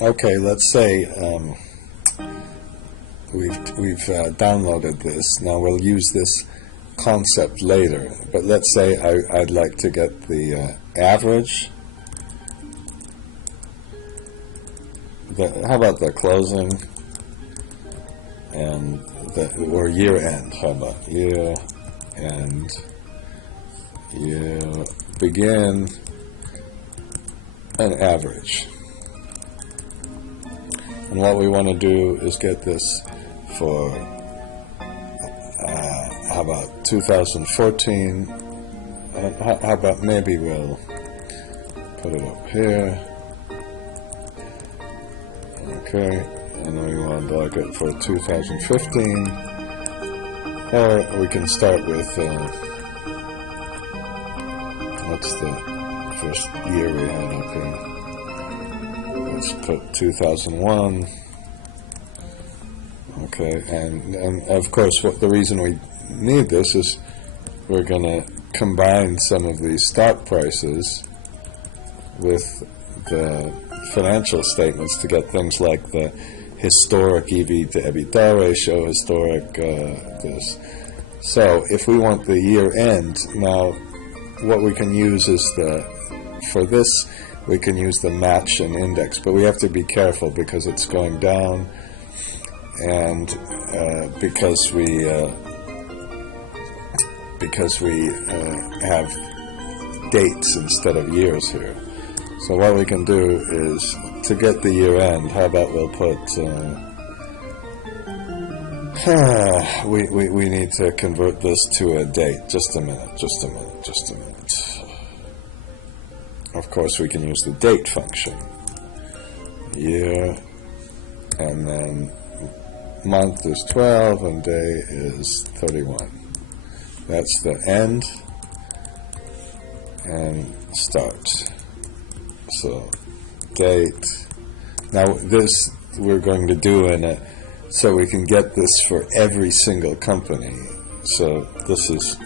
Okay, let's say we've downloaded this. Now we'll use this concept later, but let's say I'd like to get the average. How about the closing and or year end? How about year end, year begin, and average. And what we want to do is get this for how about 2014? How about maybe we'll put it up here. Okay, and then we want to block it for 2015, or we can start with what's the first year we had up here? Let's put 2001. Okay, and of course, the reason we need this is we're going to combine some of these stock prices with the financial statements to get things like the historic EV to EBITDA ratio, historic this. So if we want the year end, now what we can use is for this we can use the match and index, but we have to be careful because it's going down, and because we have dates instead of years here. So what we can do is, to get the year end, how about we'll put we need to convert this to a date. Just a minute. Of course, we can use the date function. Year, and then month is 12 and day is 31. That's the end and start. So date. Now this we're going to do so we can get this for every single company. So this is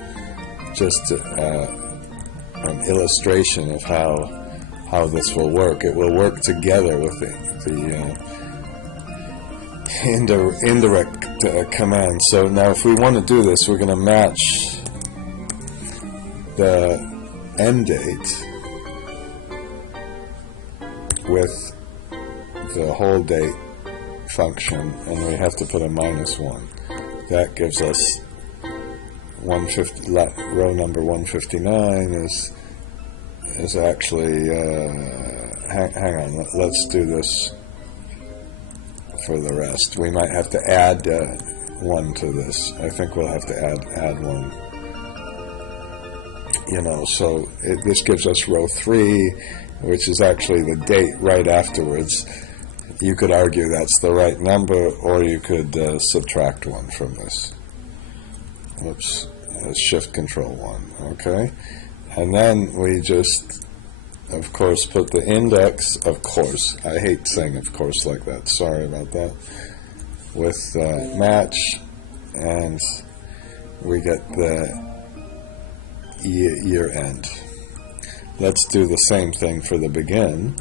just an illustration of how this will work. It will work together with the indirect command. So now if we want to do this, we're going to match the end date with the whole date function, and we have to put a -1. That gives us 150. Row number 159 is actually hang on. Let's do this for the rest. We might have to add 1 to this. I think we'll have to add 1. So this gives us row 3, which is actually the date right afterwards. You could argue that's the right number, or you could subtract 1 from this. Oops, Shift Control 1. Okay, and then we just, of course, put the index. Of course, I hate saying "of course" like that. Sorry about that. With match, and we get the year end. Let's do the same thing for the begin.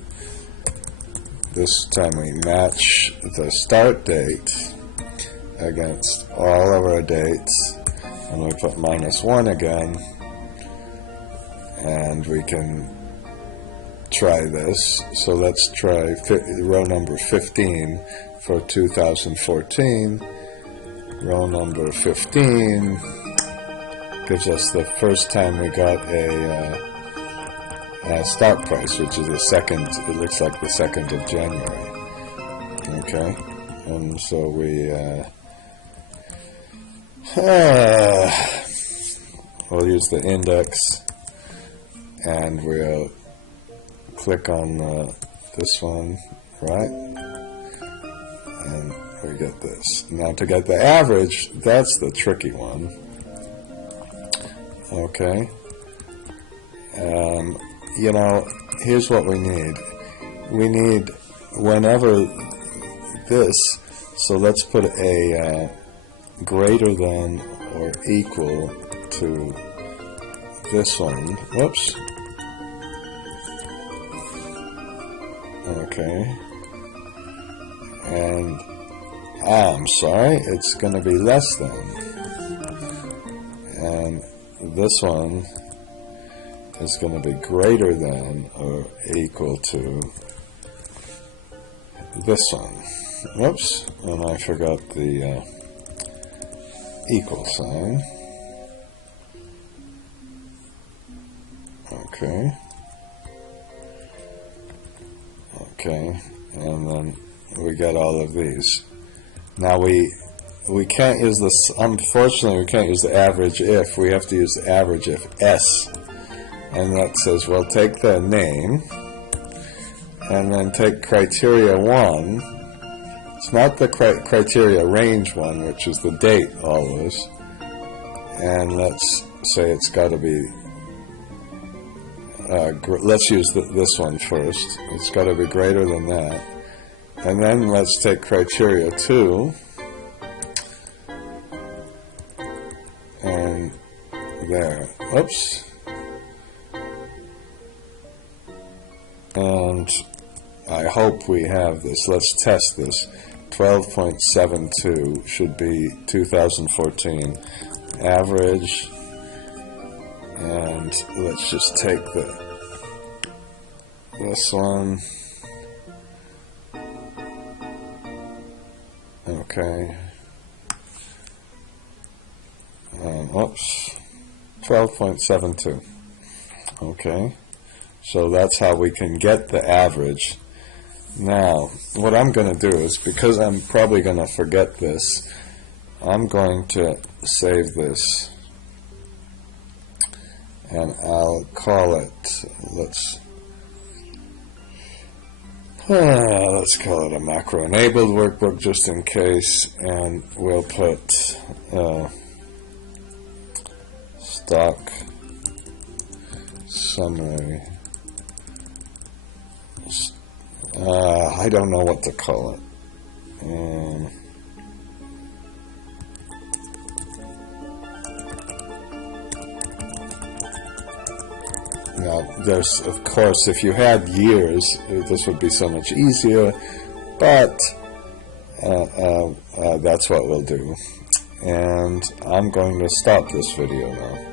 This time we match the start date against all of our dates, and we put -1 again, and we can try this. So let's try row number 15 for 2014. Row number 15 gives us the first time we got a stock price, which is the second. It looks like the 2nd of January. Okay, and so we'll use the index, and we'll click on this one, right? And we get this. Now to get the average, that's the tricky one. Okay. Here's what we need. We need whenever this, so let's put a greater than or equal to this one. Whoops. Okay. and I'm sorry, it's going to be less than, and this one is going to be greater than or equal to this one. Whoops, and I forgot the equal sign. Okay. Okay, and then we get all of these. Now we can't use this, unfortunately we can't use the average if, we have to use the average if S. And that says, well, take the name, and then take criteria 1. It's not the criteria range 1, which is the date always. And let's say it's got to be, let's use this one first. It's got to be greater than that. And then let's take criteria 2. And there. Oops. And I hope we have this. Let's test this. 12.72 should be 2014 average, and let's just take this one. Okay. Oops. 12.72. Okay. So that's how we can get the average. Now, what I'm going to do is, because I'm probably going to forget this, I'm going to save this, and I'll call it, let's call it a macro-enabled workbook just in case, and we'll put stock summary. I don't know what to call it. Now, there's, of course, if you had years, this would be so much easier, but that's what we'll do. And I'm going to stop this video now.